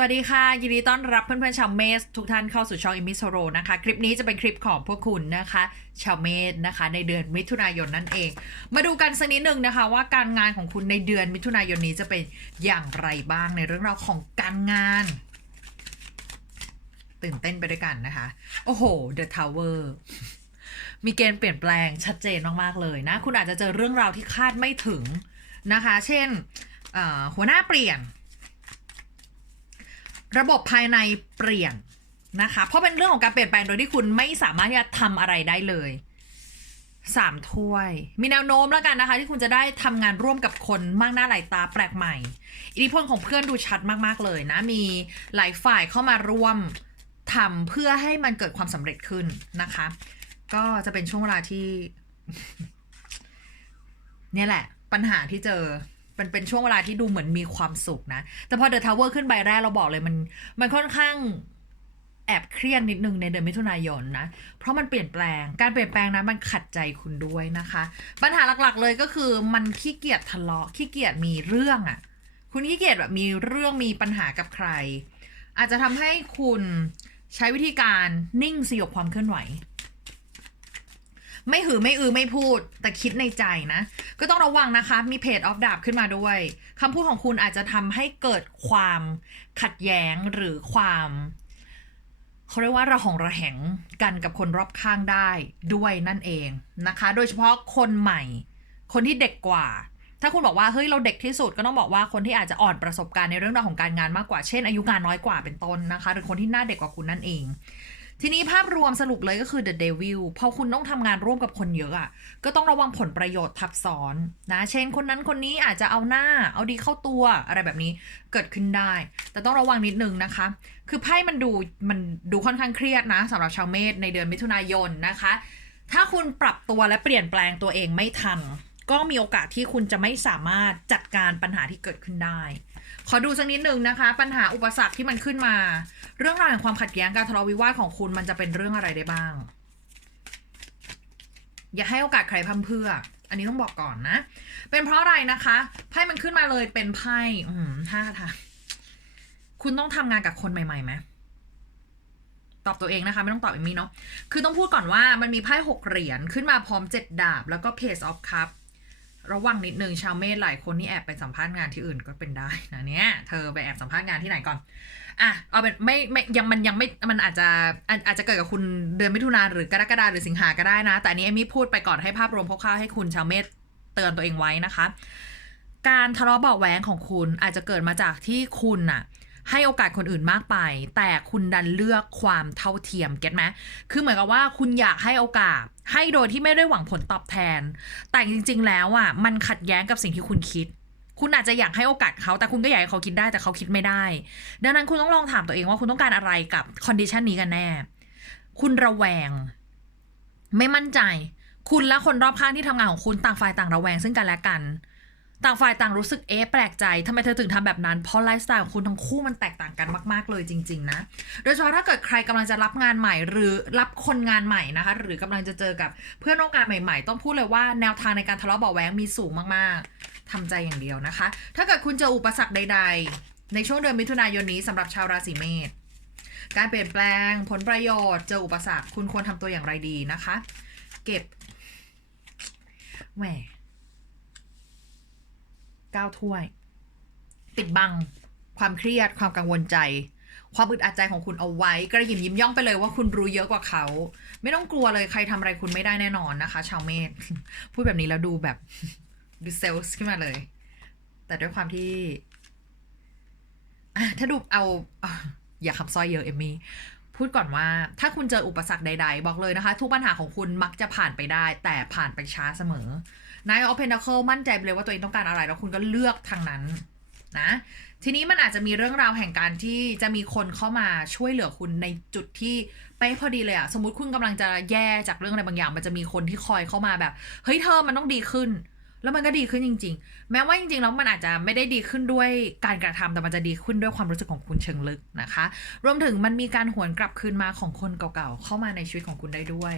สวัสดีค่ะ ยินดีต้อนรับเพื่อนๆชาวเมสทุกท่านเข้าสู่ช่องอิมิโซโรนะคะ คลิปนี้จะเป็นคลิปของพวกคุณนะคะ ชาวเมสนะคะ ในเดือนมิถุนายนนั่นเอง มาดูกันสักนิดหนึ่งนะคะ ว่าการงานของคุณในเดือนมิถุนายนนี้จะเป็นอย่างไรบ้างในเรื่องราวของการงาน ตื่นเต้นไปด้วยกันนะคะ โอ้โห The Tower มีเกณฑ์เปลี่ยนแปลงชัดเจนมากๆเลยนะ คุณอาจจะเจอเรื่องราวที่คาดไม่ถึงนะคะ เช่นหัวหน้าเปลี่ยน ระบบภายในเปลี่ยนนะคะ เพราะเป็นเรื่องของการเปลี่ยนแปลงโดยที่คุณไม่สามารถที่จะทำอะไรได้เลยสามถ้วย มีแนวโน้มแล้วกันนะคะ ที่คุณจะได้ทำงานร่วมกับคนมากหน้าหลายตาแปลกใหม่ อิทธิพลของเพื่อนดูชัดมาก ๆ เลยนะ มีหลายฝ่ายเข้ามาร่วมทำเพื่อให้มันเกิดความสำเร็จขึ้นนะคะ ก็จะเป็นช่วงเวลาที่ เนี่ยแหละ ปัญหาที่เจอ มันเป็นช่วงเวลาที่ดูเหมือนมีความสุขนะ แต่พอเดอะทาวเวอร์ขึ้นใบแรกเราบอกเลยมัน มันค่อนข้างแอบเครียดนิดนึงในเดือนมิถุนายนนะ เพราะมันเปลี่ยนแปลง การเปลี่ยนแปลงนั้นมันขัดใจคุณด้วยนะคะ ปัญหาหลักๆเลยก็คือมันขี้เกียจทะเลาะ ขี้เกียจมีเรื่องอะ่ะ คุณขี้เกียจแบบมีเรื่องมีปัญหากับใคร อาจจะทำให้คุณใช้วิธีการนิ่งสยบความเคลื่อนไหว ไม่หือไม่อือไม่พูด แต่คิดในใจนะ ก็ต้องระวังนะคะ มีเพจออฟดาบขึ้นมาด้วยคำพูดของคุณอาจจะทำให้เกิดความขัดแย้งหรือความเขาเรียกว่าระหองระแหงกันกับคนรอบข้างได้ด้วยนั่นเองนะคะ โดยเฉพาะคนใหม่ คนที่เด็กกว่า ถ้าคุณบอกว่าเฮ้ยเราเด็กที่สุดก็ต้องบอกว่าคนที่อาจจะอ่อนประสบการณ์ในเรื่องราวของการงานมากกว่าเช่นอายุงานน้อยกว่าเป็นต้นนะคะ หรือคนที่หน้าเด็กกว่าคุณนั่นเอง ทีนี้ภาพรวมสรุปเลยก็คือ The Devil พอคุณต้องทำงานร่วมกับคนเยอะอะ่ะก็ต้องระวังผลประโยชน์ทับซ้อนนะ เช่นคนนั้นคนนี้อาจจะเอาหน้า เอาดีเข้าตัวอะไรแบบนี้เกิดขึ้นได้ แต่ต้องระวังนิดนึงนะคะ คือไพ่มันดูมันดูค่อนข้างเครียดนะสำหรับชาวเมษในเดือนมิถุนายนนะคะ ถ้าคุณปรับตัวและเปลี่ยนแปลงตัวเองไม่ทัน ก็มีโอกาสที่คุณจะไม่สามารถจัดการปัญหาที่เกิดขึ้นได้ ขอดูสักนิดหนึ่งนะคะ ปัญหาอุปสรรคที่มันขึ้นมา เรื่องราวแห่งความขัดแย้งการทะเลาะวิวาทของคุณมันจะเป็นเรื่องอะไรได้บ้าง อย่าให้โอกาสใครพั่มเพื่อ อันนี้ต้องบอกก่อนนะ เป็นเพราะอะไรนะคะไพ่มันขึ้นมาเลยเป็นไพ่อืมห้าทางคุณต้องทำงานกับคนใหม่ๆไหมตอบตัวเองนะคะ ไม่ต้องตอบเอมมี่เนาะคือต้องพูดก่อนว่ามันมีไพ่หกเหรียญขึ้นมาพร้อมเจ็ดดาบ แล้วก็เพจออฟคัพ ระวังนิดนึงชาวเมธหลายคนนี่แอบไปสัมภาษณ์งานที่อื่นก็เป็นได้นะเนี่ยเธอไปแอบสัมภาษณ์งานที่ไหนก่อนอะเอาเป็นไม่ไม่ยังมันยังไม่มันอาจจะอาจจะเกิดกับคุณเดือนมิถุนาหรือกรกฎาหรือสิงหาก็ได้นะ แต่อันนี้เอมี่พูดไปก่อนให้ภาพรวมคร่าวๆให้คุณชาวเมธเตือนตัวเองไว้นะคะ การทะเลาะเบาะแว้งของคุณอาจจะเกิดมาจากที่คุณน่ะ ให้โอกาสคนอื่นมากไป แต่คุณดันเลือกความเท่าเทียมเก็ตไหมคือเหมือนกับว่าคุณอยากให้โอกาส ให้โดยที่ไม่ได้หวังผลตอบแทน แต่จริง ๆ แล้วอะมันขัดแย้งกับสิ่งที่คุณคิด คุณอาจจะอยากให้โอกาสเขา แต่คุณก็อยากให้เขาคิดได้แต่เขาคิดไม่ได้ ดังนั้นคุณต้องลองถามตัวเองว่าคุณต้องการอะไรกับคอนดิชันนี้กันแน่ คุณระแวง ไม่มั่นใจ คุณและคนรอบข้างที่ทำงานของคุณต่างฝ่ายต่างระแวงซึ่งกันและกัน ต่างฝ่ายต่างรู้สึกเอ๊ะแปลกใจทำไมเธอถึงทำแบบนั้น เพราะไลฟ์สไตล์ของคุณทั้งคู่มันแตกต่างกันมาก ๆ เลยจริง ๆ นะ โดยเฉพาะถ้าเกิดใครกำลังจะรับงานใหม่ หรือรับคนงานใหม่นะคะ หรือกำลังจะเจอกับเพื่อนร่วมงานใหม่ ๆ ต้องพูดเลยว่าแนวทางในการทะเลาะเบาะแว้งมีสูงมากๆทำใจอย่างเดียวนะคะ ถ้าเกิดคุณเจออุปสรรคใด ๆ ในช่วงเดือนมิถุนายนนี้สำหรับชาวราศีเมษการเปลี่ยนแปลงผลประโยชน์เจออุปสรรคคุณควรทำตัวอย่างไรดีนะคะ เก็บแหม ก้าวถ้วย ปิดบังความเครียดความกังวลใจ ความอึดอัดใจของคุณเอาไว้ กระหยิมยิ้มย่องไปเลยว่าคุณรู้เยอะกว่าเขา ไม่ต้องกลัวเลยใครทำอะไรคุณไม่ได้แน่นอนนะคะ ชาวเมธพูดแบบนี้แล้วดูแบบดูเซลส์ขึ้นมาเลย แต่ด้วยความที่ถ้าดูเอาอะอย่าขับซอยเยอะเอมมี่พูดก่อนว่า ถ้าคุณเจออุปสรรคใด ๆ บอกเลยนะคะ ทุกปัญหาของคุณมักจะผ่านไปได้ แต่ผ่านไปช้าเสมอ นายออฟเพน a เคิลมั่นใจไปเลยว่าตัวเองต้องการอะไร แล้วคุณก็เลือกทางนั้นนะทีนี้มันอาจจะมีเรื่องราวแห่งการที่จะมีคนเข้ามาช่วยเหลือคุณในจุดที่เป๊ะพอดีเลยอะสมมติคุณกำลังจะแย่จากเรื่องอะไรบางอย่าง มันจะมีคนที่คอยเข้ามาแบบเฮ้ยเธอมันต้องดีขึ้น แล้วมันก็ดีขึ้นจริง ๆ แม้ว่าจริงๆแล้วมันอาจจะไม่ได้ดีขึ้นด้วยการกระทำแต่มันจะดีขึ้นด้วยความรู้สึกของคุณเชิงลึกนะคะ รวมถึงมันมีการหวนกลับคืนมาของคนเก่าๆเข้ามาในชีวิตของคุณได้ด้วย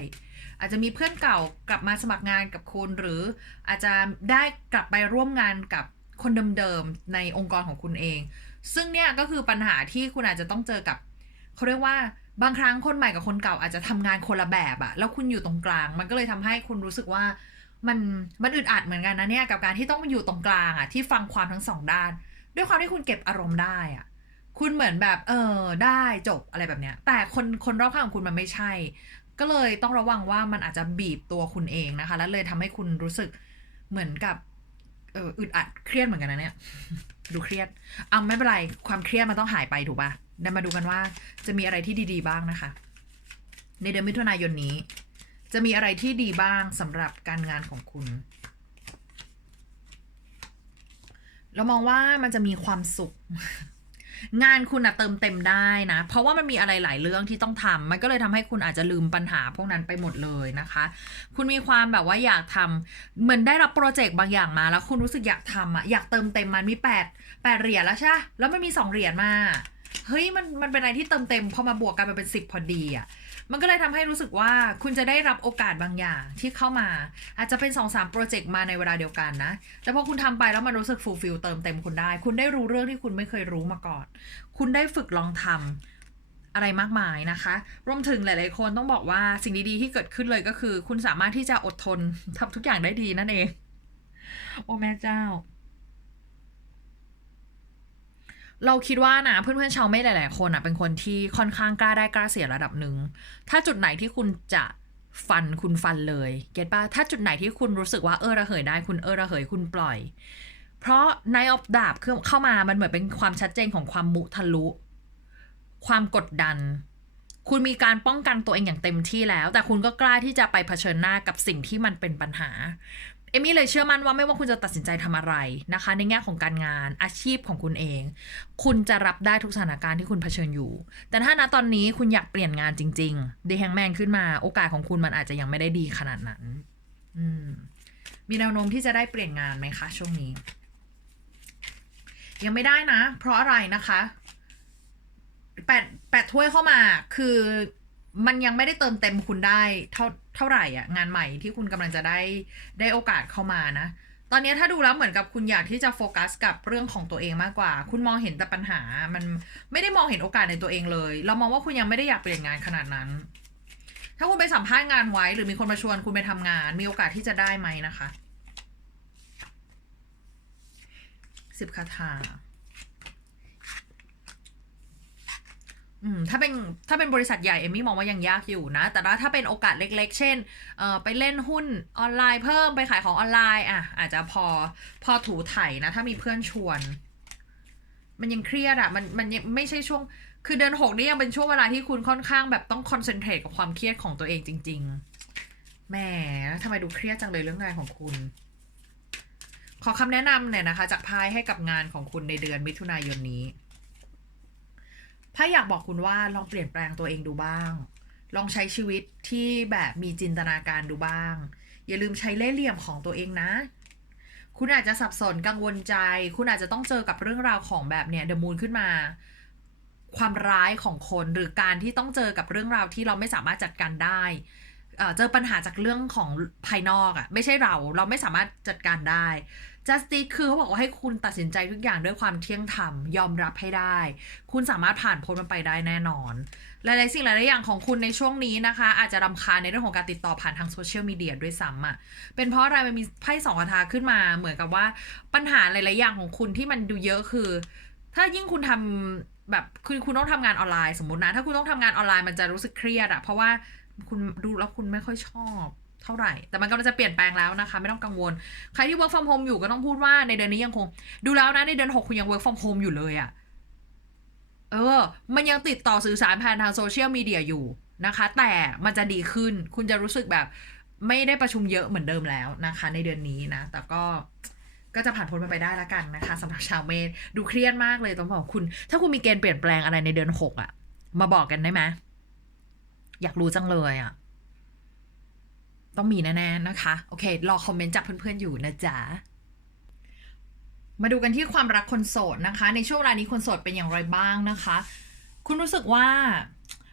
อาจจะมีเพื่อนเก่ากลับมาสมัครงานกับคุณ หรืออาจจะได้กลับไปร่วมงานกับคนเดิมๆในองค์กรของคุณเอง ซึ่งเนี่ยก็คือปัญหาที่คุณอาจจะต้องเจอกับเขาเรียกว่าบางครั้งคนใหม่กับคนเก่าอาจจะทำงานคนละแบบอะแล้วคุณอยู่ตรงกลาง มันก็เลยทำให้คุณรู้สึกว่ามันมันอึดอัดเหมือนกันนะเนี่ยกับการที่ต้องมาอยู่ตรงกลางอะที่ฟังความทั้งสองด้าน ด้วยความที่คุณเก็บอารมณ์ได้อะคุณเหมือนแบบเออได้จบอะไรแบบเนี้ย แต่คนคนรอบข้างของคุณมันไม่ใช่ ก็เลยต้องระวังว่ามันอาจจะบีบตัวคุณเองนะคะ แล้วเลยทำให้คุณรู้สึกเหมือนกับอึดอัดเครียดเหมือนกันนะเนี่ยดูเครียดเอาไม่เป็นไรความเครียดมันต้องหายไปถูกปะเดี๋ยวมาดูกันว่าจะมีอะไรที่ดี ๆ บ้างนะคะ ในเดือนมิถุนายนนี้ จะมีอะไรที่ดีบ้างสำหรับการงานของคุณ เรามองว่ามันจะมีความสุข งานคุณอะเติมเต็มได้นะ เพราะว่ามันมีอะไรหลายเรื่องที่ต้องทำมันก็เลยทำให้คุณอาจจะลืมปัญหาพวกนั้นไปหมดเลยนะคะ คุณมีความแบบว่าอยากทำเหมือนได้รับโปรเจกต์บางอย่างมาแล้วคุณรู้สึกอยากทำอะอยากเติมเต็มมันมีแปดแปดเหรียญแล้วใช่แล้วมันมีสองเหรียญมาเฮ้ยมันมันเป็นอะไรที่เติมเต็มพอมาบวกกันมันเป็นสิบพอดีอะ มันก็เลยทำให้รู้สึกว่าคุณจะได้รับโอกาสบางอย่างที่เข้ามา อาจจะเป็นสองสามโปรเจกต์มาในเวลาเดียวกันนะแต่พอคุณทำไปแล้วมันรู้สึกฟูลฟิลเติมเต็มคุณได้ คุณได้รู้เรื่องที่คุณไม่เคยรู้มาก่อน คุณได้ฝึกลองทำอะไรมากมายนะคะ รวมถึงหลาย ๆ คนต้องบอกว่าสิ่งดี ๆ ที่เกิดขึ้นเลยก็คือ คุณสามารถที่จะอดทนทำทุกอย่างได้ดีนั่นเอง โอ้แม่เจ้า เราคิดว่านะเพื่อนๆชาวเมธหลาย ๆ คนอะเป็นคนที่ค่อนข้างกล้าได้กล้าเสียระดับหนึ่งถ้าจุดไหนที่คุณจะฟันคุณฟันเลยเก็ตป่ะถ้าจุดไหนที่คุณรู้สึกว่าเออระเหยได้คุณเออระเหยคุณปล่อย เพราะในออฟดาบเข้ามามันเหมือนเป็นความชัดเจนของความมุทะลุ ความกดดัน คุณมีการป้องกันตัวเองอย่างเต็มที่แล้ว แต่คุณก็กล้าที่จะไปเผชิญหน้ากับสิ่งที่มันเป็นปัญหา เอมี่เลยเชื่อมั่นว่าไม่ว่าคุณจะตัดสินใจทำอะไรนะคะ ในแง่ของการงานอาชีพของคุณเอง คุณจะรับได้ทุกสถานการณ์ที่คุณเผชิญอยู่ แต่ถ้าณตอนนี้คุณอยากเปลี่ยนงานจริงๆดีแฮงแมนขึ้นมาโอกาสของคุณมันอาจจะยังไม่ได้ดีขนาดนั้น อืมมีแนวโน้มที่จะได้เปลี่ยนงานไหมคะ ช่วงนี้ ยังไม่ได้นะ เพราะอะไรนะคะแปดแปดถ้วยเข้ามาคือมันยังไม่ได้เติมเต็มคุณได้เท่า เท่าไหร่อะงานใหม่ที่คุณกำลังจะได้ได้โอกาสเข้ามานะ ตอนนี้ถ้าดูแล้วเหมือนกับคุณอยากที่จะโฟกัสกับเรื่องของตัวเองมากกว่า คุณมองเห็นแต่ปัญหา มันไม่ได้มองเห็นโอกาสในตัวเองเลย เรามองว่าคุณยังไม่ได้อยากเปลี่ยนงานขนาดนั้น ถ้าคุณไปสัมภาษณ์งานไว้ หรือมีคนมาชวนคุณไปทำงาน มีโอกาสที่จะได้ไหมนะคะสิบคาถา อืมถ้าเป็นถ้าเป็นบริษัทใหญ่เอมมี่มองว่ายังยากอยู่นะ แต่ว่าถ้าเป็นโอกาสเล็ก ๆ เช่นเอ่อไปเล่นหุ้นออนไลน์เพิ่มไปขายของออนไลน์อะอาจจะพอพอถูไถนะ ถ้ามีเพื่อนชวน มันยังเครียดอะมันมันยังไม่ใช่ช่วง คือเดือนหกนี่ยังเป็นช่วงเวลาที่คุณค่อนข้างแบบต้องคอนเซนเทรตกับความเครียดของตัวเองจริง ๆแหมทำไมดูเครียดจังเลยเรื่องงานของคุณ ขอคำแนะนำหน่อยนะคะ จากพายให้กับงานของคุณในเดือนมิถุนายนนี้ ถ้าอยากบอกคุณว่าลองเปลี่ยนแปลงตัวเองดูบ้าง ลองใช้ชีวิตที่แบบมีจินตนาการดูบ้าง อย่าลืมใช้เล่ห์เหลี่ยมของตัวเองนะ คุณอาจจะสับสนกังวลใจ คุณอาจจะต้องเจอกับเรื่องราวของแบบเนี่ยเดอะมูนขึ้นมา ความร้ายของคนหรือการที่ต้องเจอกับเรื่องราวที่เราไม่สามารถจัดการได้เอ่อเจอปัญหาจากเรื่องของภายนอกอะ่ะไม่ใช่เราเราไม่สามารถจัดการได้ justice คือเขาบอกว่าให้คุณตัดสินใจทุกอย่างด้วยความเที่ยงธรรมยอมรับให้ได้ คุณสามารถผ่านพ้นมันไปได้แน่นอน หลายๆสิ่งหลายๆอย่างของคุณในช่วงนี้นะคะ อาจจะรำคาญในเรื่องของการติดต่อผ่านทางโซเชียลมีเดียด้วยซ้ำอะเป็นเพราะอะไรมันมีไพ่สองคาถาขึ้นมาเหมือนกับว่าปัญหาหลายๆอย่างของคุณที่มันดูเยอะคือ ถ้ายิ่งคุณทำแบบคือคุณต้องทำงานออนไลน์สมมตินะ ถ้าคุณต้องทำงานออนไลน์มันจะรู้สึกเครียดอะเพราะว่าคุณดูแล้วคุณไม่ค่อยชอบ เท่าไหร่ แต่มันกำลังจะเปลี่ยนแปลงแล้วนะคะ ไม่ต้องกังวล ใครที่ work from home อยู่ก็ต้องพูดว่าในเดือนนี้ยังคง ดูแล้วนะในเดือนหกคุณยัง work from home อยู่เลยอะเออ มันยังติดต่อสื่อสารผ่านทางโซเชียลมีเดียอยู่นะคะ แต่มันจะดีขึ้น คุณจะรู้สึกแบบไม่ได้ประชุมเยอะเหมือนเดิมแล้วนะคะ ในเดือนนี้นะ แต่ก็ก็จะผ่านพ้นมันไปได้ล้วกันนะคะสำหรับชาวเมษดูเครียดมากเลยต้องบอกคุณ ถ้าคุณมีเกณฑ์เปลี่ยนแปลงอะไรในเดือนหกอะมาบอกกันได้ไหมอยากรู้จังเลยอะ ต้องมีแน่ๆนะคะ โอเค รอคอมเมนต์จากเพื่อนๆอยู่นะจ๊ะมาดูกันที่ความรักคนโสดนะคะ ในช่วงเวลานี้คนโสดเป็นอย่างไรบ้างนะคะ คุณรู้สึกว่า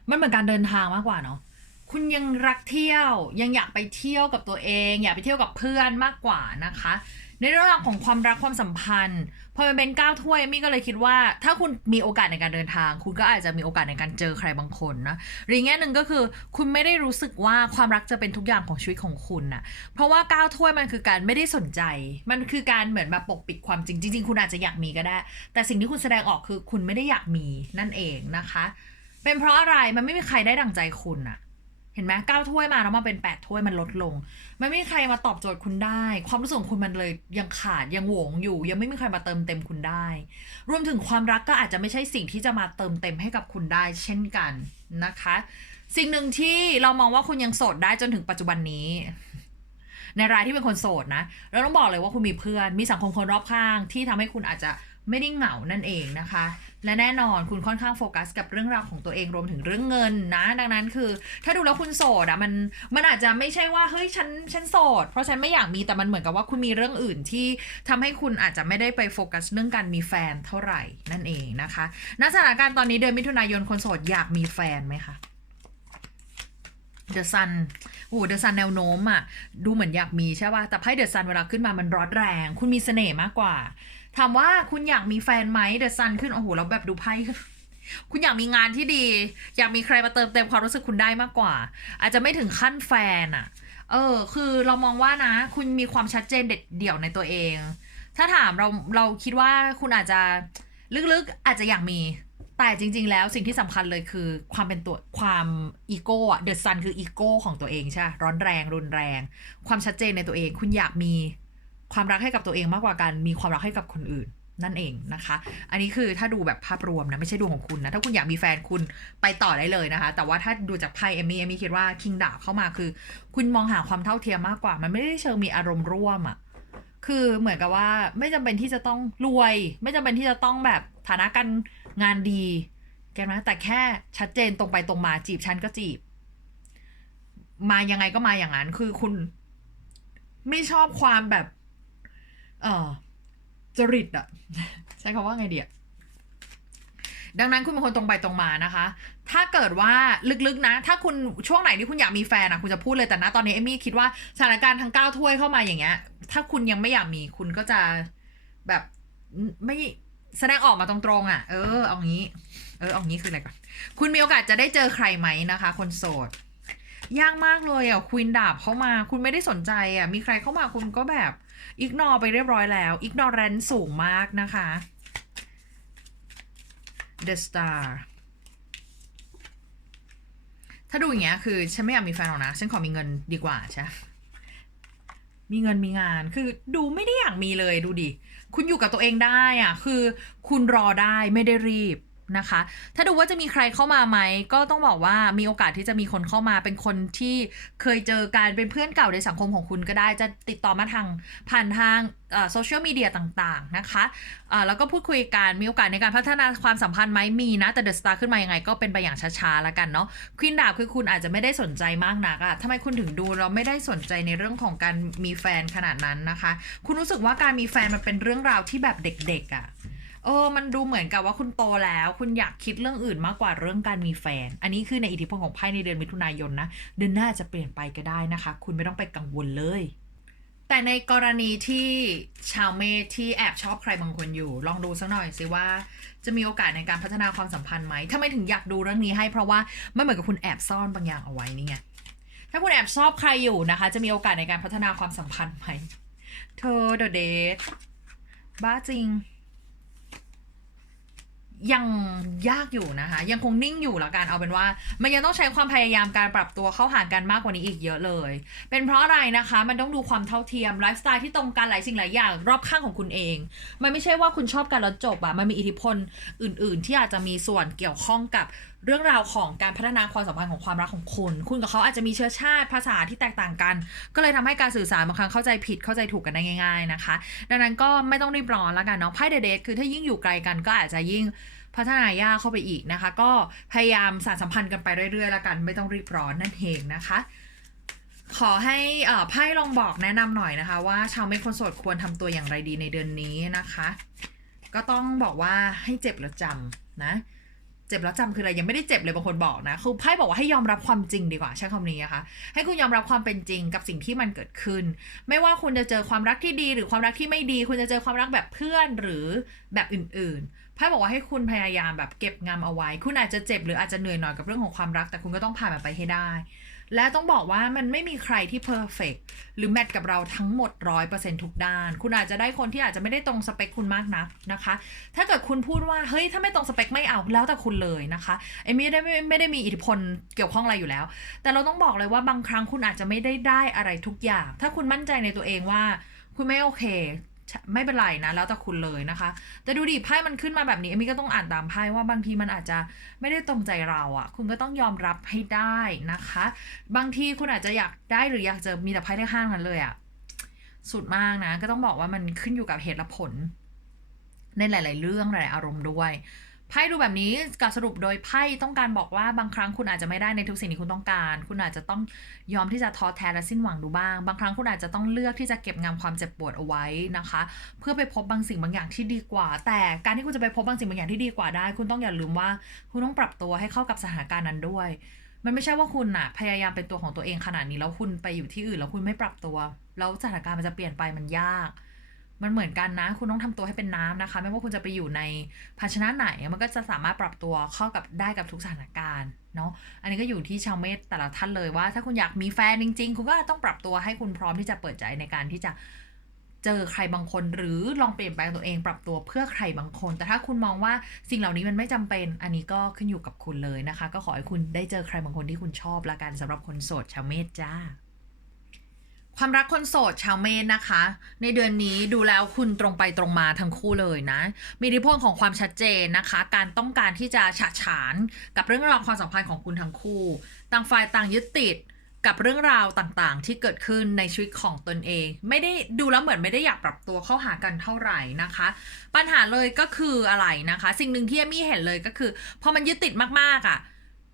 มันเหมือนการเดินทางมากกว่าเนาะคุณยังรักเที่ยวยังอยากไปเที่ยวกับตัวเอง อยากไปเที่ยวกับเพื่อนมากกว่านะคะ ในเรื่องราวของความรักความสัมพันธ์พอมันเป็นก้าวถ้วยมี่ก็เลยคิดว่า ถ้าคุณมีโอกาสในการเดินทาง คุณก็อาจจะมีโอกาสในการเจอใครบางคนนะหรือแง่หนึ่งก็คือ คุณไม่ได้รู้สึกว่าความรักจะเป็นทุกอย่างของชีวิตของคุณนะเพราะว่าก้าวถ้วยมันคือการไม่ได้สนใจ มันคือการเหมือนแบบปกปิดความจริงจริงๆคุณอาจจะอยากมีก็ได้ แต่สิ่งที่คุณแสดงออกคือคุณไม่ได้อยากมีนั่นเองนะคะ เป็นเพราะอะไรมันไม่มีใครได้ดั่งใจคุณอะ เห็นไหมเก้าถ้วยมาแล้วมาเป็นแปดถ้วยมันลดลง ไม่มีใครมาตอบโจทย์คุณได้ ความรู้สึกของคุณมันเลยยังขาดยังโหวงอยู่ ยังไม่มีใครมาเติมเต็มคุณได้ รวมถึงความรักก็อาจจะไม่ใช่สิ่งที่จะมาเติมเต็มให้กับคุณได้ เช่นกันนะคะ สิ่งหนึ่งที่เรามองว่าคุณยังโสดได้จนถึงปัจจุบันนี้ ในรายที่เป็นคนโสดนะเราต้องบอกเลยว่าคุณมีเพื่อนมีสังคมคนรอบข้างที่ทำให้คุณอาจจะ ไม่ได้เหงานั่นเองนะคะ และแน่นอนคุณค่อนข้างโฟกัส กับเรื่องราวของตัวเองรวมถึงเรื่องเงินนะ ดังนั้นคือ ถ้าดูแล้วคุณโสดอะมันมันอาจจะไม่ใช่ว่าเฮ้ยฉันฉันโสด เพราะฉันไม่อยากมีแต่มันเหมือนกับว่าคุณมีเรื่องอื่นที่ทำให้คุณอาจจะไม่ได้ไปโฟกัสเรื่องการมีแฟนเท่าไหร่นั่นเองนะคะณสถานการณ์ตอนนี้เดือนมิถุนายนคนโสดอยากมีแฟนไหมคะเดอะซันโอ้เดอะซันแนวโน้มอะดูเหมือนอยากมีใช่ป่ะ แต่ไพ่เดอะซันเวลาขึ้นมามันร้อนแรง คุณมีเสน่ห์มากกว่า ถามว่าคุณอยากมีแฟนไหมเดอะซันขึ้นโอ้โหแล้วแบบดูไพ่คุณอยากมีงานที่ดี อยากมีใครมาเติมเต็มความรู้สึกคุณได้มากกว่า อาจจะไม่ถึงขั้นแฟนอะเออ คือเรามองว่านะ คุณมีความชัดเจนเด็ดเดี่ยวในตัวเอง ถ้าถามเราเราคิดว่าคุณอาจจะลึกๆอาจจะอยากมี แต่จริง ๆ แล้วสิ่งที่สำคัญเลยคือความเป็นตัวความอีโก้อะเดอะซันคืออีโก้ของตัวเองใช่ร้อนแรงรุนแรง ความชัดเจนในตัวเอง คุณอยากมี ความรักให้กับตัวเองมากกว่าการมีความรักให้กับคนอื่นนั่นเองนะคะ อันนี้คือถ้าดูแบบภาพรวมนะไม่ใช่ดวงของคุณนะ ถ้าคุณอยากมีแฟนคุณไปต่อได้เลยนะคะ แต่ว่าถ้าดูจากไพ่เอมมี่เอมมี่คิดว่าคิงดาบเข้ามาคือ คุณมองหาความเท่าเทียมมากกว่า มันไม่ได้เชิงมีอารมณ์ร่วมอะคือเหมือนกับว่าไม่จำเป็นที่จะต้องรวย ไม่จำเป็นที่จะต้องแบบฐานะการงานดีแกไหมแต่แค่ชัดเจนตรงไปตรงมาจีบฉันก็จีบ มายังไงก็มาอย่างนั้นคือคุณ ไม่ชอบความแบบ จริตอะใช้คำว่าไงเดียดังนั้นคุณเป็นคนตรงไปตรงมานะคะ ถ้าเกิดว่าลึกๆนะ ถ้าคุณช่วงไหนที่คุณอยากมีแฟนอะคุณจะพูดเลยแต่นะตอนนี้เอมี่คิดว่าสถานการณ์ทั้งก้าวถ้วยเข้ามาอย่างเงี้ย ถ้าคุณยังไม่อยากมีคุณก็จะแบบไม่แสดงออกมาตรงๆอะเออเอางี้ เออเอางี้คืออะไรก่อนคุณมีโอกาสจะได้เจอใครไหมนะคะ คนโสดยากมากเลยอะควีนดาบเข้ามา คุณไม่ได้สนใจอะมีใครเข้ามาคุณก็แบบ อิกนอไปเรียบร้อยแล้วอิกนอแรนสูงมากนะคะ The Star ถ้าดูอย่างเงี้ยคือฉันไม่อยากมีแฟนหรอกนะ ฉันขอมีเงินดีกว่าใช่มีเงินมีงานคือดูไม่ได้อยากมีเลยดูดิ คุณอยู่กับตัวเองได้อะ คือคุณรอได้ไม่ได้รีบ นะคะ ถ้าดูว่าจะมีใครเข้ามาไหม ก็ต้องบอกว่ามีโอกาสที่จะมีคนเข้ามาเป็นคนที่เคยเจอกันเป็นเพื่อนเก่าในสังคมของคุณก็ได้ จะติดต่อมาทางผ่านทางโซเชียลมีเดียต่างๆนะคะอ่าแล้วก็พูดคุยกันมีโอกาสในการพัฒนาความสัมพันธ์ไหมมีนะ แต่เดอะสตาร์ขึ้นมายังไงก็เป็นไปอย่างช้าๆแล้วกันเนาะควินดาบคือคุณอาจจะไม่ได้สนใจมากนักอะทำไมคุณถึงดูเราไม่ได้สนใจในเรื่องของการมีแฟนขนาดนั้นนะคะ คุณรู้สึกว่าการมีแฟนมันเป็นเรื่องราวที่แบบเด็กๆอะ เออ มันดูเหมือนกับว่าคุณโตแล้ว คุณอยากคิดเรื่องอื่นมากกว่าเรื่องการมีแฟน อันนี้คือในอิทธิพลของไพ่ในเดือนมิถุนายนนะ เดือนหน้าจะเปลี่ยนไปก็ได้นะคะ คุณไม่ต้องไปกังวลเลย แต่ในกรณีที่ชาวเมษที่แอบชอบใครบางคนอยู่ ลองดูสักหน่อยสิว่า จะมีโอกาสในการพัฒนาความสัมพันธ์ไหมถ้าไม่ถึงอยากดูเรื่องนี้ให้เพราะว่าไมันเหมือนกับคุณแอบซ่อนบางอย่างเอาไว้นี่ไงถ้าคุณแอบชอบใครอยู่นะคะ จะมีโอกาสในการพัฒนาความสัมพันธ์ไหมเธอเดอะเดทบ้าจริง ยังยากอยู่นะคะ ยังคงนิ่งอยู่ละกันเอาเป็นว่า มันยังต้องใช้ความพยายามการปรับตัวเข้าหากันมากกว่านี้อีกเยอะเลย เป็นเพราะอะไรนะคะ มันต้องดูความเท่าเทียมไลฟ์สไตล์ที่ตรงกันหลายสิ่งหลายอย่าง รอบข้างของคุณเอง มันไม่ใช่ว่าคุณชอบกันแล้วจบอะมันมีอิทธิพลอื่น ๆ ที่อาจจะมีส่วนเกี่ยวข้องกับเรื่องราวของการพัฒนาความสัมพันธ์ของความรักของคุณ คุณกับเขาอาจจะมีเชื้อชาติภาษาที่แตกต่างกัน ก็เลยทำให้การสื่อสารบางครั้งเข้าใจผิดเข้าใจถูกกันได้ง่าย ๆนะคะ ดังนั้นก็ไม่ต้องรีบร้อนแล้วกันเนาะไพ่เดเดทคือถ้ายิ่งอยู่ไกลกันก็อาจจะยิ่งพัฒนายากเข้าไปอีกนะคะ ก็พยายามสานสัมพันธ์กันไปเรื่อยๆแล้วกัน ไม่ต้องรีบร้อนนั่นเองนะคะขอให้ไพ่ลองบอกแนะนำหน่อยนะคะ ว่าชาวเมษคนโสดควรทำตัวอย่างไรดีในเดือนนี้นะคะ ก็ต้องบอกว่าให้เจ็บแล้วจำนะ เจ็บแล้วจำคืออะไรยังไม่ได้เจ็บเลยบางคนบอกนะ คือไพ่บอกว่าให้ยอมรับความจริงดีกว่าใช้คำนี้นะคะ ให้คุณยอมรับความเป็นจริงกับสิ่งที่มันเกิดขึ้น ไม่ว่าคุณจะเจอความรักที่ดีหรือความรักที่ไม่ดี คุณจะเจอความรักแบบเพื่อนหรือแบบอื่นๆไพ่บอกว่าให้คุณพยายามแบบเก็บงำเอาไว้ คุณอาจจะเจ็บหรืออาจจะเหนื่อยหน่อยกับเรื่องของความรัก แต่คุณก็ต้องผ่านมันไปให้ได้ และต้องบอกว่ามันไม่มีใครที่เพอร์เฟกหรือแมทกับเราทั้งหมดร้อยเปอร์เซ็นทุกด้าน คุณอาจจะได้คนที่อาจจะไม่ได้ตรงสเปคคุณมากนักนะคะ ถ้าเกิดคุณพูดว่า เฮ้ย ถ้าไม่ตรงสเปคไม่เอาแล้วแต่คุณเลยนะคะเอมี่ได้ไม่ไม่ได้มีอิทธิพลเกี่ยวข้องอะไรอยู่แล้ว แต่เราต้องบอกเลยว่าบางครั้งคุณอาจจะไม่ได้ได้อะไรทุกอย่าง ถ้าคุณมั่นใจในตัวเองว่า คุณไม่โอเค ไม่เป็นไรนะ แล้วแต่คุณเลยนะคะ แต่ดูดิไพ่มันขึ้นมาแบบนี้เอมี่ก็ต้องอ่านตามไพ่ว่าบางทีมันอาจจะไม่ได้ตรงใจเราอะ่ะ คุณก็ต้องยอมรับให้ได้นะคะ บางทีคุณอาจจะอยากได้หรืออยากเจอมีแต่ไพ่ได้ข้างนั้นเลยอะ่ะสุดมากนะ ก็ต้องบอกว่ามันขึ้นอยู่กับเหตุและผล ในหลาย ๆ เรื่องหลายๆอารมณ์ด้วย ไพ่ดูแบบนี้กับสรุปโดยไพ่ต้องการบอกว่าบางครั้งคุณอาจจะไม่ได้ในทุกสิ่งที่คุณต้องการ คุณอาจจะต้องยอมที่จะท้อแท้และสิ้นหวังดูบ้าง บางครั้งคุณอาจจะต้องเลือกที่จะเก็บงำความเจ็บปวดเอาไว้นะคะ เพื่อไปพบบางสิ่งบางอย่างที่ดีกว่า แต่การที่คุณจะไปพบบางสิ่งบางอย่างที่ดีกว่าได้ คุณต้องอย่าลืมว่า คุณต้องปรับตัวให้เข้ากับสถานการณ์นั้นด้วย มันไม่ใช่ว่าคุณน่ะพยายามเป็นตัวของตัวเองขนาดนี้แล้วคุณไปอยู่ที่อื่นแล้วคุณไม่ปรับตัว แล้วสถานการณ์มันจะเปลี่ยนไปมันยาก มันเหมือนกันนะ คุณต้องทำตัวให้เป็นน้ำนะคะ ไม่ว่าคุณจะไปอยู่ในภาชนะไหน มันก็จะสามารถปรับตัวเข้ากับได้กับทุกสถานการณ์เนาะ อันนี้ก็อยู่ที่ชาวเมธแต่ละท่านเลยว่า ถ้าคุณอยากมีแฟนจริง ๆ คุณก็ต้องปรับตัวให้คุณพร้อมที่จะเปิดใจในการที่จะเจอใครบางคน หรือลองเปลี่ยนแปลงตัวเองปรับตัวเพื่อใครบางคน แต่ถ้าคุณมองว่าสิ่งเหล่านี้มันไม่จำเป็น อันนี้ก็ขึ้นอยู่กับคุณเลยนะคะ ก็ขอให้คุณได้เจอใครบางคนที่คุณชอบละกันสำหรับคนโสดชาวเมธจ้า ความรักคนโสดชาวเมนนะคะ ในเดือนนี้ดูแล้วคุณตรงไปตรงมาทั้งคู่เลยนะ มีอิทธิพลของความชัดเจนนะคะ การต้องการที่จะฉะฉานกับเรื่องราวความสัมพันธ์ของคุณทั้งคู่ ต่างฝ่ายต่างยึดติดกับเรื่องราวต่างๆ ที่เกิดขึ้นในชีวิตของตนเอง ไม่ได้ดูแล้วเหมือนไม่ได้อยากปรับตัวเข้าหากันเท่าไหร่นะคะ ปัญหาเลยก็คืออะไรนะคะ สิ่งหนึ่งที่เอมี่เห็นเลยก็คือพอมันยึดติดมากๆอะ่ะ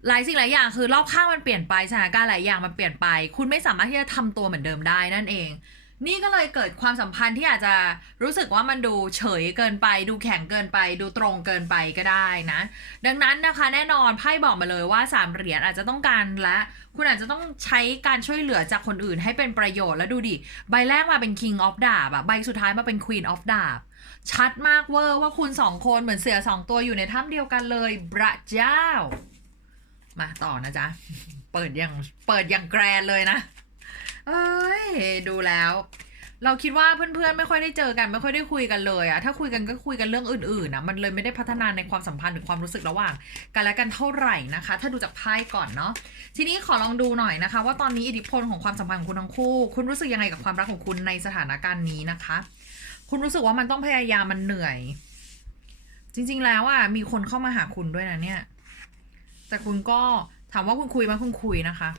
หลายสิ่งหลายอย่างคือรอบข้างมันเปลี่ยนไปสถานการณ์หลายอย่างมันเปลี่ยนไป คุณไม่สามารถที่จะทำตัวเหมือนเดิมได้นั่นเอง นี่ก็เลยเกิดความสัมพันธ์ที่อาจจะรู้สึกว่ามันดูเฉยเกินไป ดูแข็งเกินไป ดูตรงเกินไปก็ได้นะ ดังนั้นนะคะแน่นอนไพ่บอกมาเลยว่าสามเหรียญอาจจะต้องการและคุณอาจจะต้องใช้การช่วยเหลือจากคนอื่นให้เป็นประโยชน์แล้วดูดิ ใบแรกมาเป็น King of ดาบอะใบสุดท้ายมาเป็น Queen of ดาบชัดมากเวอร์ว่าคุณสองคนเหมือนเสือสองตัวอยู่ในถ้ำเดียวกันเลยพระเจ้า มาต่อนะจ๊ะ เปิดอย่างเปิดอย่างแกรนเลยนะ เอ้ย ดูแล้ว เราคิดว่าเพื่อนๆไม่ค่อยได้เจอกันไม่ค่อยได้คุยกันเลยอะถ้าคุยกันก็คุยกันเรื่องอื่นๆนะมันเลยไม่ได้พัฒนาในความสัมพันธ์หรือความรู้สึกระหว่างกันและกันเท่าไหร่นะคะ ถ้าดูจากไพ่ก่อนเนาะทีนี้ขอลองดูหน่อยนะคะ ว่าตอนนี้อิทธิพลของความสัมพันธ์ของคุณทั้งคู่ คุณรู้สึกยังไงกับความรักของคุณในสถานการณ์นี้นะคะ คุณรู้สึกว่ามันต้องพยายามมันเหนื่อย จริง ๆ แล้วอะมีคนเข้ามาหาคุณด้วยนะเนี่ย แต่คุณก็ถามว่าคุณคุยไหมคุณคุยนะคะ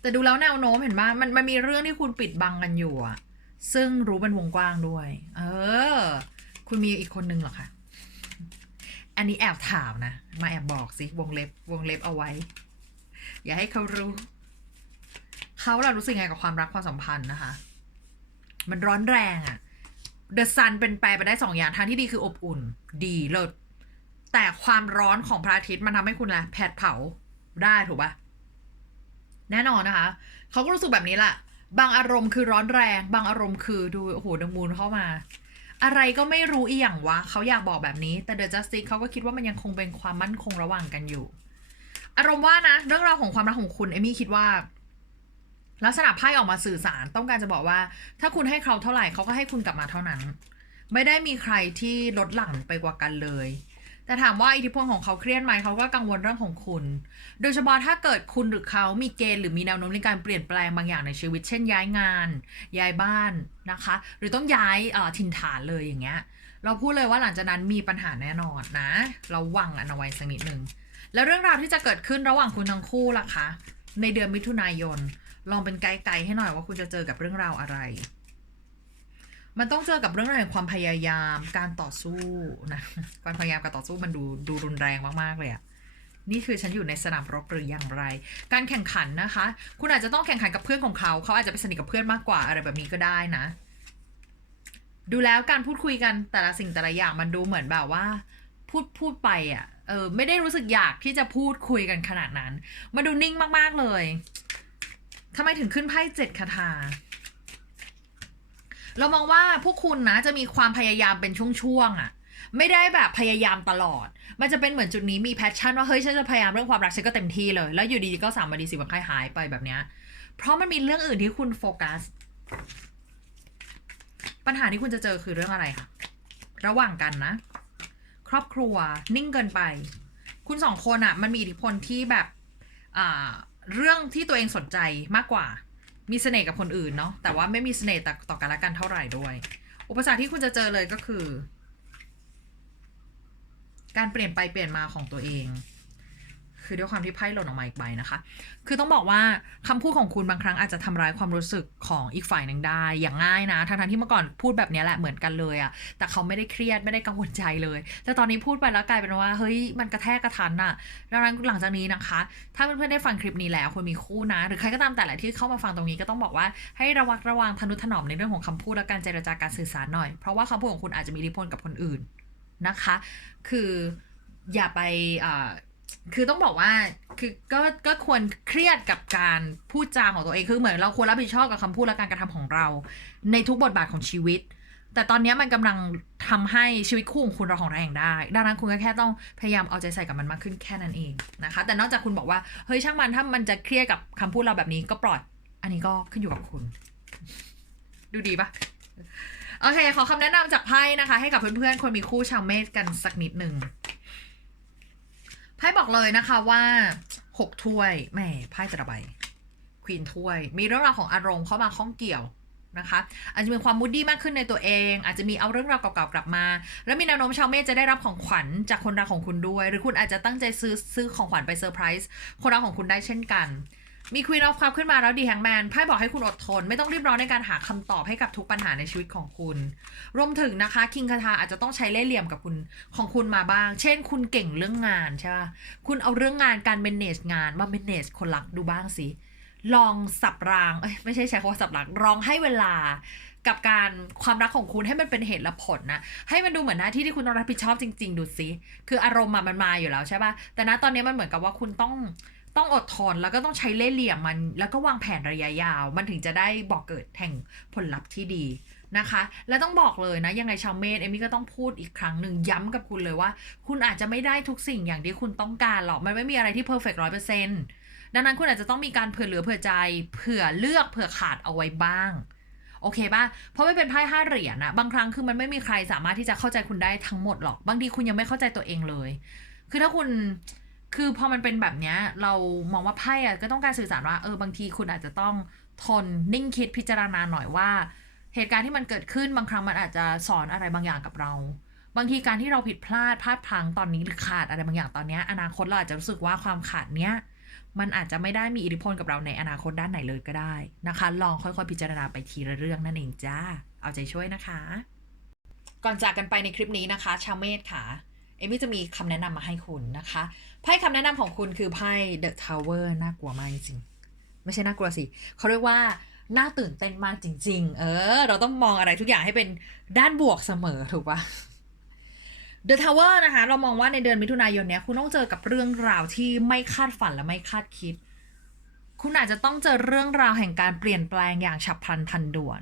แต่ดูแล้วแนวโน้มเห็นว่ามันมันมีเรื่องที่คุณปิดบังกันอยู่อะซึ่งรู้เป็นวงกว้างด้วย เออ คุณมีอีกคนนึงเหรอคะอันนี้แอบถามนะ มาแอบบอกสิ วงเล็บ วงเล็บเอาไว้ อย่าให้เขารู้ เขาเรารู้สึกไงกับความรักความสัมพันธ์นะคะ มันร้อนแรงอะ The Sun เป็นแปลไปได้สองอย่างทางที่ดีคืออบอุ่น ดีเลิศ แต่ความร้อนของพระอาทิตย์มันทำให้คุณละแผดเผาได้ถูกปะแน่นอนนะคะ เขาก็รู้สึกแบบนี้แหละบางอารมณ์คือร้อนแรง บางอารมณ์คือดูโอ้โหดังมูลเข้ามา อะไรก็ไม่รู้อีหยังวะ เขาอยากบอกแบบนี้ แต่เดอะจัสติ e เขาก็คิดว่ามันยังคงเป็นความมั่นคงระหว่างกันอยู่ อารมณ์ว่านะ เรื่องราวของความรักของคุณเอมี่คิดว่า ลักษณะไพ่ออกมาสื่อสารต้องการจะบอกว่า ถ้าคุณให้เขาเท่าไหร่เขาก็ให้คุณกลับมาเท่านั้น ไม่ได้มีใครที่ลดหลั่นไปกว่ากันเลย แต่ถามว่าอิทธิพลของเขาเครียดไหมเขาก็กังวลเรื่องของคุณ โดยเฉพาะถ้าเกิดคุณหรือเขามีเกณฑ์หรือมีแนวโน้มในการเปลี่ยนแปลงบางอย่างในชีวิต เช่นย้ายงาน ย้ายบ้านนะคะ หรือต้องย้ายถิ่นฐานเลยอย่างเงี้ย เราพูดเลยว่าหลังจากนั้นมีปัญหาแน่นอนนะ เราวังอันเอาไว้สักนิดนึง แล้วเรื่องราวที่จะเกิดขึ้นระหว่างคุณทั้งคู่ล่ะคะ ในเดือนมิถุนายน ลองเป็นไกด์ๆให้หน่อยว่าคุณจะเจอกับเรื่องราวอะไร มันต้องเจอกับเรื่องราวแห่งความพยายามการต่อสู้นะการพยายามการต่อสู้มันดูดูรุนแรงมากๆเลยอะนี่คือฉันอยู่ในสนามรบหรืออย่างไร การแข่งขันนะคะ คุณอาจจะต้องแข่งขันกับเพื่อนของเขาเขาอาจจะไปสนิทกับเพื่อนมากกว่าอะไรแบบนี้ก็ได้นะ ดูแล้วการพูดคุยกันแต่ละสิ่งแต่ละอย่างมันดูเหมือนแบบว่า พูดพูดไปอะเออไม่ได้รู้สึกอยากที่จะพูดคุยกันขนาดนั้นมาดูนิ่งมากๆเลยทำไมถึงขึ้นไพ่เจ็ดคาถา เรามองว่าพวกคุณนะจะมีความพยายามเป็นช่วงๆอะไม่ได้แบบพยายามตลอด มันจะเป็นเหมือนจุดนี้มีแพชชั่นว่าเฮ้ยฉันจะพยายามเรื่องความรักฉันก็เต็มที่เลย แล้วอยู่ดีก็สามวันดีสิวันคล้ายหายไปแบบเนี้ย เพราะมันมีเรื่องอื่นที่คุณโฟกัส ปัญหาที่คุณจะเจอคือเรื่องอะไรคะ ระหว่างกันนะ ครอบครัวนิ่งเกินไป คุณสองคนอะ่ะ มันมีอิทธิพลที่แบบ อ่า เรื่องที่ตัวเองสนใจมากกว่า มีเสน่ห์กับคนอื่นเนาะแต่ว่าไม่มีเสน่ห์ต่อต่อกันและกันเท่าไหร่ด้วย อุปสรรคที่คุณจะเจอเลยก็คือ การเปลี่ยนไปเปลี่ยนมาของตัวเอง คือด้วยความที่ไพ่หล่นออกมาอีกใบนะคะ คือต้องบอกว่าคำพูดของคุณบางครั้งอาจจะทำร้ายความรู้สึกของอีกฝ่ายหนึ่งได้ อย่างง่ายนะ ทั้งๆที่เมื่อก่อนพูดแบบนี้แหละเหมือนกันเลยอะแต่เขาไม่ได้เครียดไม่ได้กังวลใจเลย แต่ตอนนี้พูดไปแล้วกลายเป็นว่าเฮ้ยมันกระแทกกระทันอะดังนั้นหลังจากนี้นะคะ ถ้าเพื่อนๆได้ฟังคลิปนี้แล้วคนมีคู่นะ หรือใครก็ตามแต่แหละที่เข้ามาฟังตรงนี้ก็ต้องบอกว่าให้ระวัดระวังทนุถนอมในเรื่องของคำพูดและการเจรจาการสื่อสารหน่อย เพราะว่าคำพูดของคุณอาจจะมีอิทธิพลกับคนอื่นนะคะ คืออย่าไปอ่า คือต้องบอกว่าคือก็ก็ควรเครียดกับการพูดจาของตัวเองคือเหมือนเราควรรับผิดชอบกับคำพูดและการกระทำของเรา ในทุกบทบาทของชีวิต แต่ตอนนี้มันกำลังทำให้ชีวิตคู่ของคุณเราของแรงได้ ดังนั้นคุณก็แค่ต้องพยายามเอาใจใส่กับมันมากขึ้นแค่นั้นเองนะคะ แต่นอกจากคุณบอกว่าเฮ้ยช่างมันถ้ามันจะเครียดกับคำพูดเราแบบนี้ก็ปล่อย อันนี้ก็ขึ้นอยู่กับคุณ ดูดีปะโอเค ขอคำแนะนำจากไพ่นะคะ ให้กับเพื่อนๆ คนมีคู่ชาวเมษกันสักนิดหนึ่ง ไพ่บอกเลยนะคะว่าหกถ้วยแหม่ไพ่แต่ละใบควีนถ้วย มีเรื่องราวของอารมณ์เข้ามาข้องเกี่ยวนะคะอาจจะมีความมุดดี้มากขึ้นในตัวเอง อาจจะมีเอาเรื่องราวเก่าๆกลับมา แล้วมีแนวโน้มชาวเมษจะได้รับของขวัญจากคนรักของคุณด้วย หรือคุณอาจจะตั้งใจซื้อซื้อของขวัญไปเซอร์ไพรส์คนรักของคุณได้เช่นกัน มี Queen of Cup ขึ้นมาแล้วดีแฮงแมนไพ่บอกให้คุณอดทน ไม่ต้องรีบร้อนในการหาคำตอบให้กับทุกปัญหาในชีวิตของคุณ รวมถึงนะคะคิงคาทาอาจจะต้องใช้เล่ห์เหลี่ยมกับคุณของคุณมาบ้าง เช่น คุณเก่งเรื่องงานใช่ป่ะคุณเอาเรื่องงานการ manage งานมา manage คนรักดูบ้างสิลองสับรางเอ้ยไม่ใช่ใช้คำว่าสับรางลองให้เวลากับการความรักของคุณให้มันเป็นเหตุและผลนะให้มันดูเหมือนหน้าที่ที่คุณต้องรับผิดชอบจริง ๆ ดูสิคืออารมณ์มันมาอยู่แล้วใช่ป่ะแต่ณตอนนี้มันเหมือนกับว่าคุณต้อง ต้องอดทนแล้วก็ต้องใช้เล่ห์เหลี่ยมมัน แล้วก็วางแผนระยะยาว มันถึงจะได้บอกเกิดแห่งผลลัพธ์ที่ดีนะคะ และต้องบอกเลยนะ ยังไงชาวเมธเอมี่ก็ต้องพูดอีกครั้งหนึ่งย้ำกับคุณเลยว่า คุณอาจจะไม่ได้ทุกสิ่งอย่างที่คุณต้องการหรอก มันไม่มีอะไรที่เพอร์เฟกต์ร้อยเปอร์เซ็นต์ดังนั้นคุณอาจจะต้องมีการเผื่อเหลือเผื่อใจ เผื่อเลือกเผื่อขาดเอาไว้บ้าง โอเคป่ะ เพราะไม่เป็นไพ่ห้าเหรียญนะบางครั้งคือมันไม่มีใครสามารถที่จะเข้าใจคุณได้ทั้งหมดหรอก บางทีคุณยังไม่เข้าใจตัวเองเลย คือถ้าคุณ คือพอมันเป็นแบบเนี้ย เรามองว่าไพ่อะก็ต้องการสื่อสารว่าเออบางทีคุณอาจจะต้องทนนิ่งคิดพิจารณาหน่อยว่า เหตุการณ์ที่มันเกิดขึ้นบางครั้งมันอาจจะสอนอะไรบางอย่างกับเรา บางทีการที่เราผิดพลาดพลาดพลังตอนนี้หรือขาดอะไรบางอย่างตอนนี้อนาคตเราอาจจะรู้สึกว่าความขาดเนี้ยมันอาจจะไม่ได้มีอิทธิพลกับเราในอนาคตด้านไหนเลยก็ได้นะคะ ลองค่อยๆพิจารณาไปทีละเรื่องนั่นเองจ้า เอาใจช่วยนะคะ ก่อนจากกันไปในคลิปนี้นะคะ ชาวเมธค่ะ เอมี่จะมีคำแนะนำมาให้คุณนะคะ ไพ่คำแนะนำของคุณคือไพ่ The Tower น่ากลัวมากจริงๆไม่ใช่น่ากลัวสิเขาเรียกว่าน่าตื่นเต้นมากจริง ๆ เออ เราต้องมองอะไรทุกอย่างให้เป็นด้านบวกเสมอถูกปะ The Tower นะคะ เรามองว่าในเดือนมิถุนายนเนี้ยคุณต้องเจอกับเรื่องราวที่ไม่คาดฝันและไม่คาดคิด คุณอาจจะต้องเจอเรื่องราวแห่งการเปลี่ยนแปลงอย่างฉับพลันทันด่วน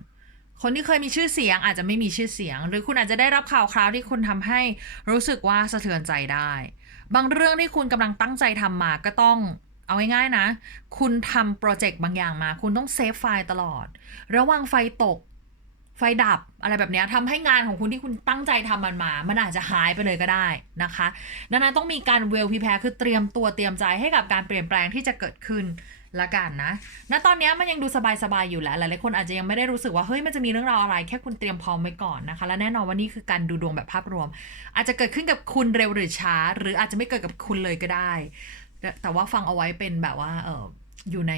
คนที่เคยมีชื่อเสียงอาจจะไม่มีชื่อเสียง หรือคุณอาจจะได้รับข่าวคราวที่คุณทำให้รู้สึกว่าสะเทือนใจได้ บางเรื่องที่คุณกำลังตั้งใจทำมาก็ต้องเอาง่ายๆนะ คุณทำโปรเจกต์บางอย่างมา คุณต้องเซฟไฟล์ตลอด ระวังไฟตก ไฟดับอะไรแบบนี้ทำให้งานของคุณที่คุณตั้งใจทำมันมา มันอาจจะหายไปเลยก็ได้นะคะ ดังนั้นต้องมีการเวลพีแพรคือเตรียมตัวเตรียมใจให้กับการเปลี่ยนแปลงที่จะเกิดขึ้น ละกันนะ ณ ตอนนี้มันยังดูสบายๆอยู่แหละ หลายๆคนอาจจะยังไม่ได้รู้สึกว่า เฮ้ย มันจะมีเรื่องราวอะไร แค่คุณเตรียมพร้อมไว้ก่อนนะคะ และแน่นอนว่านี่คือการดูดวงแบบภาพรวม อาจจะเกิดขึ้นกับคุณเร็วหรือช้า หรืออาจจะไม่เกิดกับคุณเลยก็ได้ แต่ว่าฟังเอาไว้เป็นแบบว่า เอออยู่ใน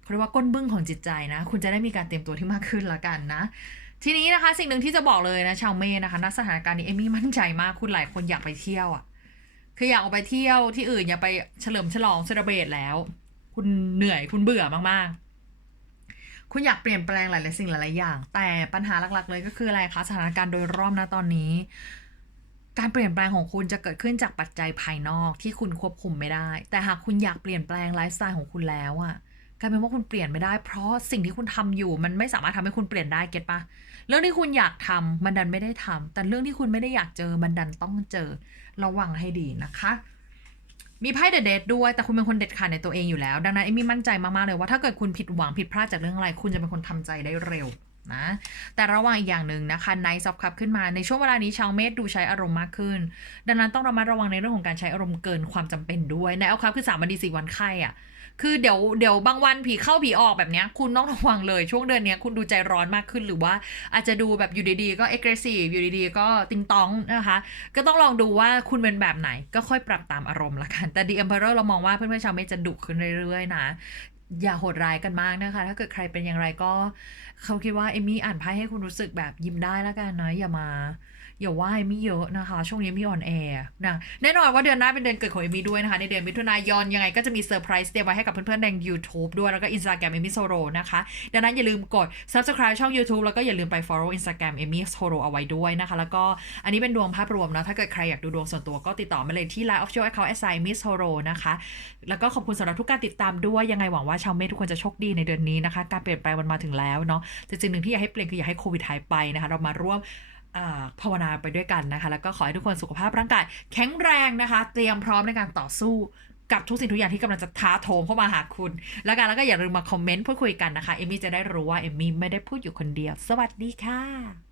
เขาเรียกว่าก้นบึ้งของจิตใจนะ คุณจะได้มีการเตรียมตัวที่มากขึ้นละกันนะทีนี้นะคะสิ่งหนึ่งที่จะบอกเลยนะชาวเมย์นะคะณสถานการณ์นี้เอมี่มั่นใจมากคุณหลายคนอยากไปเที่ยวอะคืออยากออกไปเที่ยวที่อื่นอย่าไปเฉลิมฉลองเซเลบตแล้ว คุณเหนื่อยคุณเบื่อมากๆ คุณอยากเปลี่ยนแปลงหลายๆสิ่งหลายๆอย่าง แต่ปัญหาหลักๆ เลยก็คืออะไรคะสถานการณ์โดยรอบนะตอนนี้ การเปลี่ยนแปลงของคุณจะเกิดขึ้นจากปัจจัยภายนอกที่คุณควบคุมไม่ได้ แต่หากคุณอยากเปลี่ยนแปลงไลฟ์สไตล์ของคุณแล้วอะกลายเป็นว่าคุณเปลี่ยนไม่ได้ เพราะสิ่งที่คุณทำอยู่มันไม่สามารถทำให้คุณเปลี่ยนได้เก็ตปะเรื่องที่คุณอยากทำมันดันไม่ได้ทำแต่เรื่องที่คุณไม่ได้อยากเจอมันดันต้องเจอระวังให้ดีนะคะ มีไพ่เด็ดๆด้วย แต่คุณเป็นคนเด็ดขาดในตัวเองอยู่แล้ว ดังนั้นเอมี่มั่นใจมาก ๆ เลยว่าถ้าเกิดคุณผิดหวังผิดพลาดจากเรื่องอะไร คุณจะเป็นคนทำใจได้เร็วนะแต่ระวังอีกอย่างหนึ่งนะคะไนซ์ซับคับขึ้นมาในช่วงเวลานี้ชาวเมษดูใช้อารมณ์มากขึ้น ดังนั้นต้องระมัดระวังในเรื่องของการใช้อารมณ์เกินความจำเป็นด้วยในเอาคับคือสามวันดีสี่วันไข้อะ คือเดี๋ยวเดี๋ยวบางวันผีเข้าผีออกแบบเนี้ยคุณต้องระวังเลยช่วงเดือนเนี้ยคุณดูใจร้อนมากขึ้นหรือว่าอาจจะดูแบบอยู่ดีๆก็เอ็กเรสซีฟอยู่ดีๆก็ติงตองนะคะ ก็ต้องลองดูว่าคุณเป็นแบบไหนก็ค่อยปรับตามอารมณ์ละกัน แต่ดีเอ็มเพอร์เรามองว่าเพื่อนๆชาวเมจจะดุขึ้นเรื่อยๆนะ อย่าโหดร้ายกันมากนะคะ ถ้าเกิดใครเป็นอย่างไรก็ เขาคิดว่าเอมี่อ่านไพ่ให้คุณรู้สึกแบบยิ้มได้แล้วกันนะอย่ามาอย่าว่าเอมี่เยอะนะคะ ช่วงนี้เอมี่อ่อนแอนะแน่นอนว่าเดือนหน้าเป็นเดือนเกิดของเอมี่ด้วยนะคะ ในเดือนมิถุนายนยังไงก็จะมีเซอร์ไพรส์เตรียมไว้ให้กับเพื่อนๆใน YouTube ด้วยแล้วก็ Instagram เอมี่โซโรนะคะ ดังนั้นอย่าลืมกด subscribe ช่อง YouTube แล้วก็อย่าลืมไป follow Instagram เอมี่โซโรเอาไว้ด้วยนะคะ แล้วก็อันนี้เป็นดวงภาพรวมนะถ้าเกิดใครอยากดูดวงส่วนตัวก็ติดต่อมาเลยที่ Line Official Account s i m i s s o r o นะคะแล้วก็ขอบคุณสำหรับทุกการติดตามด้วยยังไงหวังว่าชาวเมฆทุกคนจะโชคดีในเดือนนี้นะคะ การเปลี่ยนแปลงมันมาถึงแล้วเนาะแต่สิ่งหนึ่งที่อยากให้เปลี่ยนคืออยากให้โควิดหายไปนะคะ เรามาร่วมภาวนาไปด้วยกันนะคะ แล้วก็ขอให้ทุกคนสุขภาพร่างกายแข็งแรงนะคะ เตรียมพร้อมในการต่อสู้กับทุกสิ่งทุกอย่างที่กำลังจะท้าโถมเข้ามาหาคุณ แล้วกันแล้วก็อย่าลืมมาคอมเมนต์พูดคุยกันนะคะ เอมมี่จะได้รู้ว่าเอมมี่ไม่ได้พูดอยู่คนเดียว สวัสดีค่ะ